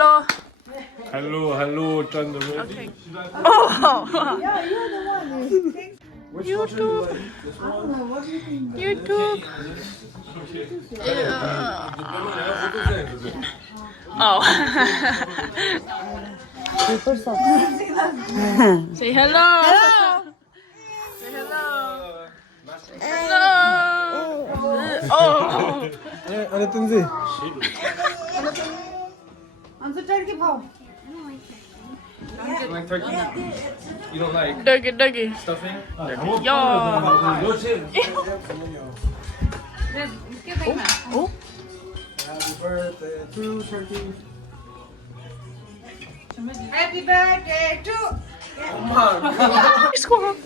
hello. Hello, John the Red. Okay. Oh. Yeah, you're the one. Which YouTube. one do you like? This I don't one? know what do you think. YouTube. Oh. Say hello. Hello. Say hello. Hello. Oh. Anlattınız. Answer turkey paw. You like turkey? You don't like Doggy. stuffing? Yo. Oh. Happy birthday to turkey. Happy birthday to. Squirrel.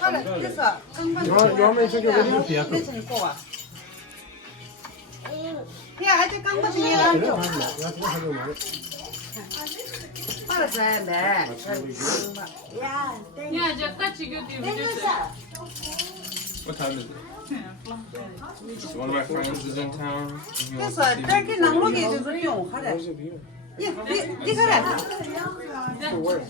Brother. 됐어. You want me to take a video? 내천이 꼬아. 야, 아직 깡마지 해라. 알았어, 네. What time is it? One of my friends is in town. 그래서 turkey 낭록이 좀 용하래. 야, 니 그래.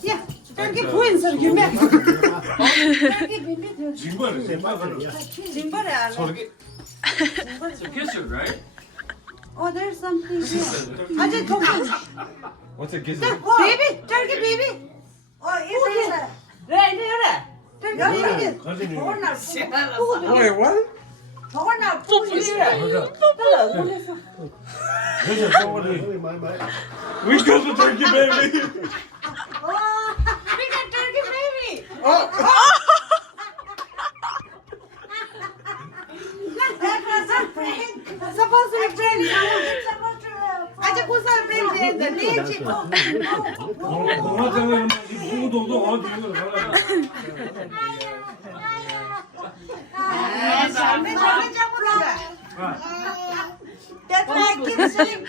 야, turkey 부인서 유명. turkey 비밀. 징벌에 알아. It's a kisser, right? Oh, there's something here. 아직 더 What's a kisser? baby, turkey baby. 있어. 네, 이래. turkey baby. 저걸 날 보고. Wait, what? 저걸 날 보고 이래. We got the turkey baby. We got turkey baby. Supposed to be friends. 아직 고사를 friends. 내지. 잘못 잡으라. That's why I keep saying.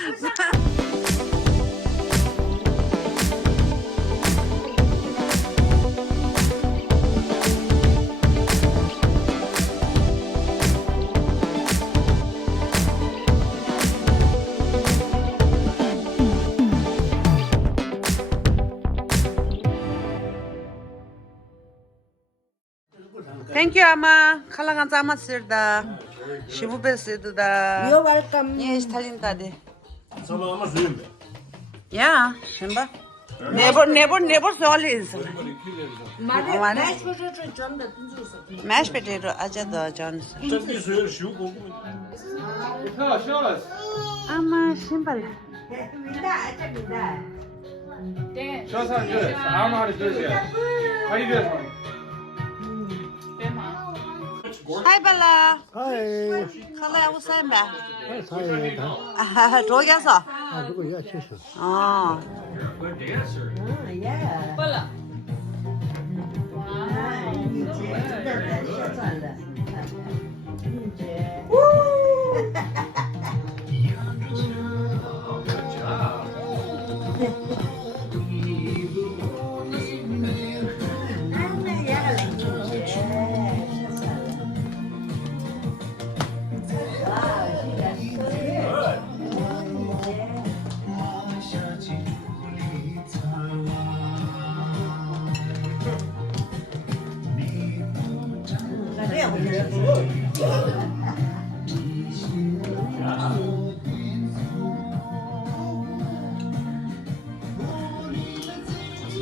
Thank you, Ama. Kalagan zaman sırda. Şimdi ben sırda. You're welcome. Yes, talim tadi. Sana ama suyum be. Yeah, şimdi. Never solid. Mashed potato 전다 든주서. Mashed potato aja da John's. Turkey suyu şu oldu mu? Show us. Ama simple. Show us how to do this. I don't know how to do this yet. How you do this one? Hi, Bella. Hi. Kala usan ba? 사이에 다. Ah, 저기서. 누구 야 쳤어. 아. Good dancer. Good job.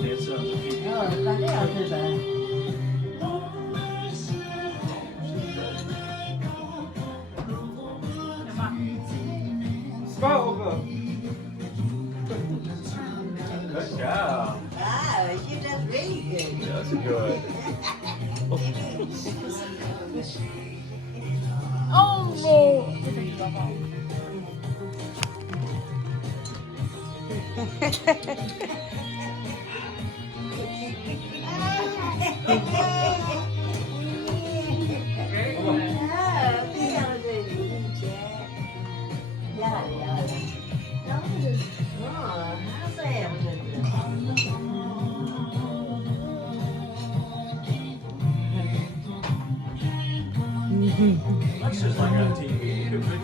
Dance up. Smile, Oka. Good job. Wow, you did really good. That's good. Oh no.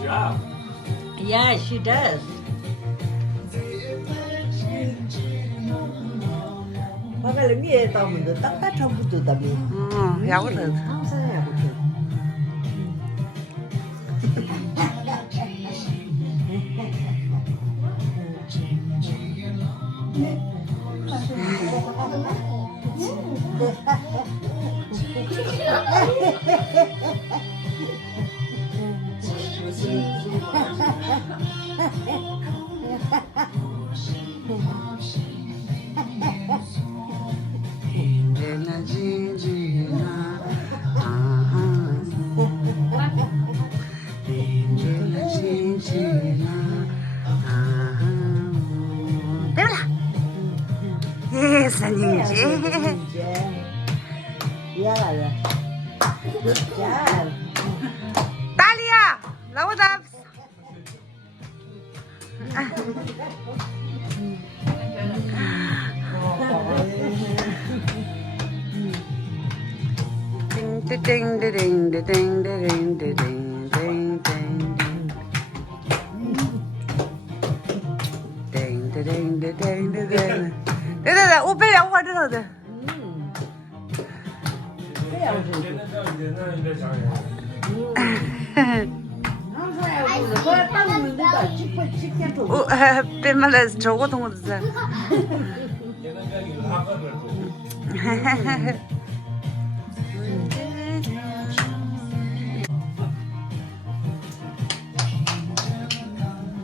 job. Yeah, she does. 막을 미에 담은데 딱딱한 붙었다 미. 야구를. 항상 야구죠. 예수님이지. 미안하다. 자, 딸이야, 나오다. 네네네, 오빠 야구 가져가자. 항상 야구를 그걸 따면 된다. 찍혀도. 빼말래 저거 동거자.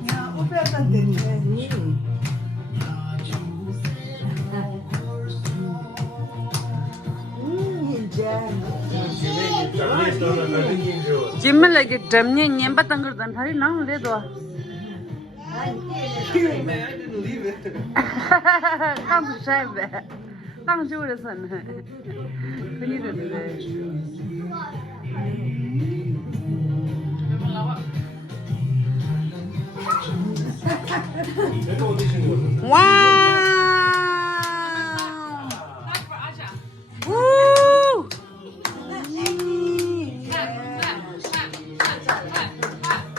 야, 오빠한테 Chimla ke damne nyemba tangar dan thari nang le do. Kam shabe. Tang ju le san. Kuni de de. Wow. Woo!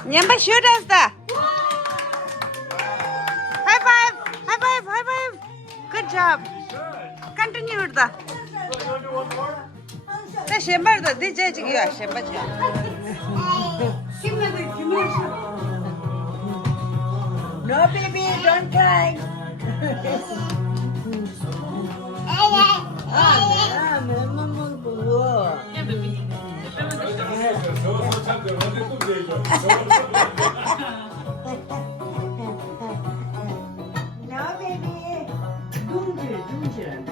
Nyamba shoot us da. High five! High five! High five! Good job. Continue da. 자, 셴바도 DJ 지기야, 셴바 지. No, baby, don't cry. No, baby. 둥질.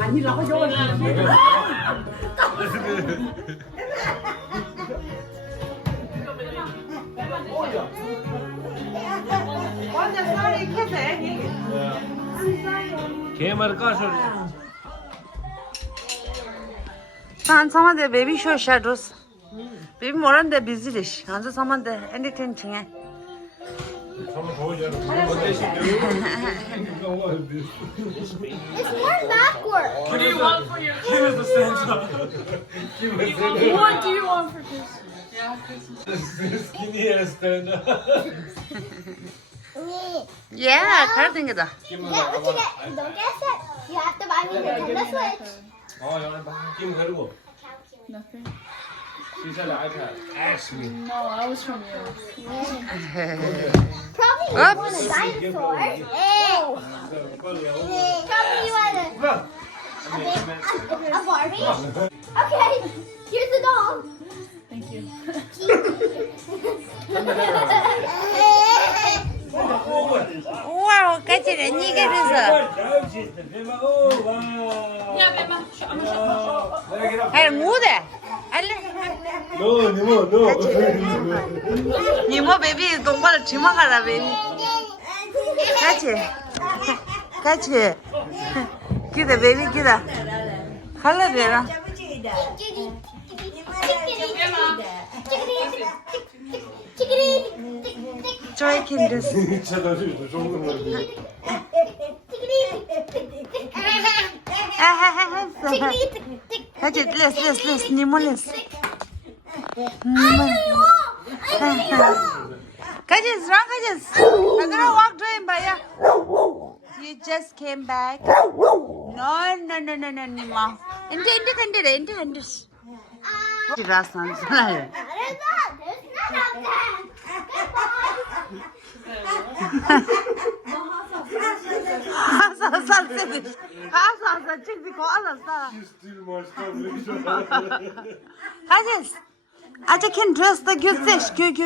아니 나가 줘. 완전 살이 크세. Camera kaçır. Sen zaman de baby show shadows. Baby moran de biziliş. Hanzo zaman de anything çinge. Tamam hocam. It's more backward. What do you want for your Give us the center. What do you want for Christmas? Yeah, Christmas. Skinny ass stand up. Yeah, kardın gida. Get what you get. Don't get upset. You have to buy me the Nintendo Switch. 영화 봐. 김 가르고. Nothing. 시사를 iPad. Ask me. No, I was from you. Probably you want a dinosaur. Probably you want a Barbie. Okay, here's the doll. Thank you. 와우, 까지래 니가 그래서. Yeah, Bema. 아니 무대. 알레. No, no. 니모 베이비 동반을 지마가라 베이비. 같이. 같이. Kita baby kita. Hala bera. Joy kinders. Hadi les nimoles. Kajes, wrong Kajes. I'm gonna walk to him, Baya. You just came back. No, Nima. Into. Rasan. There's none out there. Hasan çıktı koalasa. Kajes. I can dress the good fish. Good.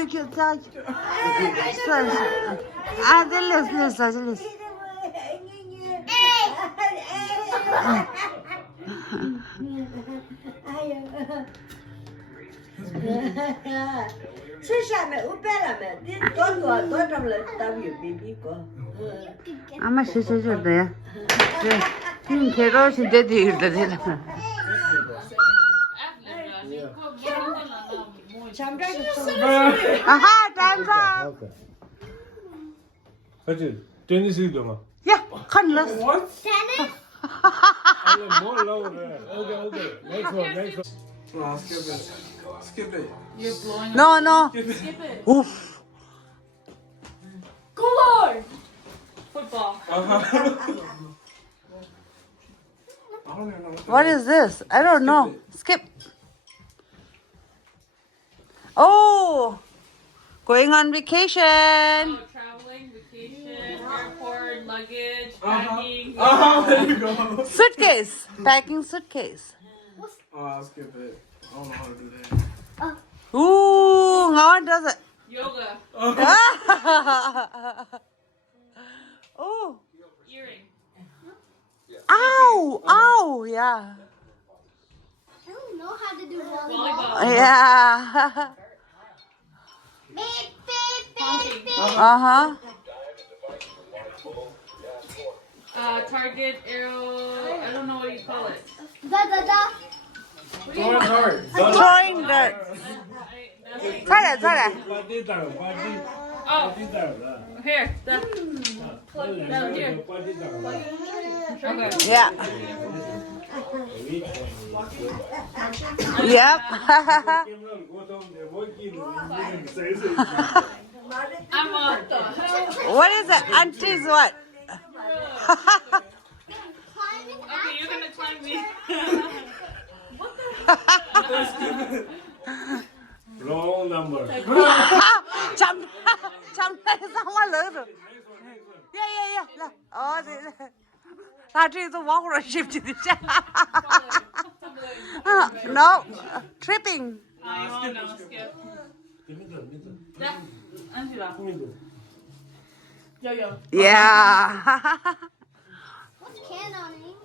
Let's. Ama şaşırdı ya. Keroşi dedi yürüdü. Aha, time up. Hadi tenis gidiyor Ya, kanlas. Tennis? More lower there. Okay. Next one. No, skip it. You're blowing No. Skip it. Oof. Go Lord! Football. I don't even know What is this? I don't know. Skip. Oh, going on vacation. Oh, traveling, vacation, airport, luggage, packing. there you go. Suitcase. Packing suitcase. Oh, I'll skip it. I don't know how to do that. Ooh, how one does it? Yoga. Oh. Earring. Ow, yeah. I don't know how to do volleyball. Volleyball. Yeah. Beep. Uh-huh. Target, arrow, I don't know what you call it. Da. Throwing dirt. Try that. Oh, here. Down here. Okay. Yeah. Yep. I'm on. What is it? Auntie's what? Climbing Okay, you're gonna climb me. Wrong number. Chăm someone lớn. Yeah. Oh, ta chỉ tôi walk rồi ship chỉ đi. No, tripping. Oh, no, skip. Yeah. Angela. Yo. Yeah. What's canoning?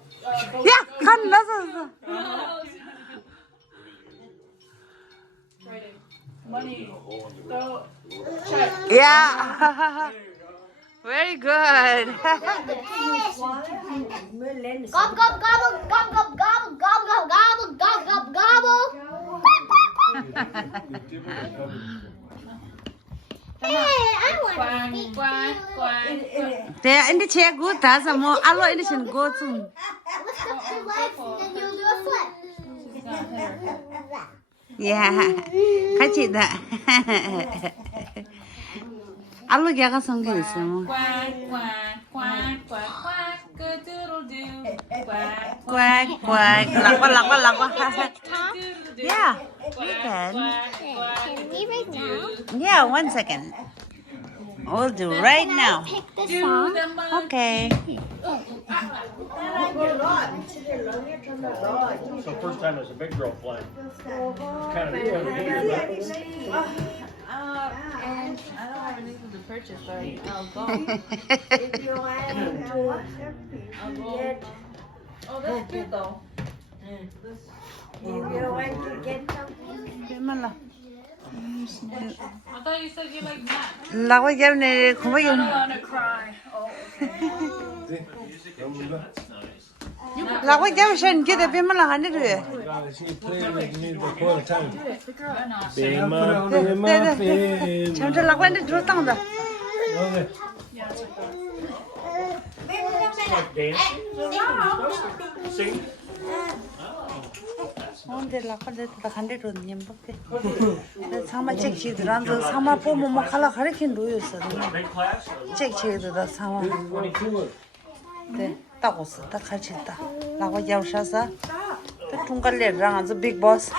Yeah, kan nasıl? Trading. Money. Throw. Check. Yeah. Very good. Gobble. Hey, I want to speak to you. Thế anh đi chơi good ta sao mà alo anh đi chơi good chung. Lift up your legs and then you'll do a flip. Yeah. Khách chị đã. Alo kia cái song cái gì mà. Quack. Good doodle do. Quack. Lạc quá. Yeah. We can. Can we right now? Yeah, 1 second. We'll do right now. Pick this song. Okay. So first time as a big girl playing. Kind of new. And I don't have anything to purchase, but I'll go. I'll go. Oh, that's good though. I thought you said you like that. Lạc quá giờ này không biết I gì. don't want to cry. Oh, okay. 라고 잡으신 게다 비만 하는데 왜? She playing with me the whole time. 네. 잠들 라고 했는데 들었다는다. Okay. Sing. 언제 라고데 다 간대로 님밖에. 상마 책지들한테 상마 보면 뭐 갈라 가르친 로였어. 책지들다 상마. 네. 딱 왔어. 딱 가르쳤다. 라고 잡으셔서 또 중간에 랑아서 빅보스.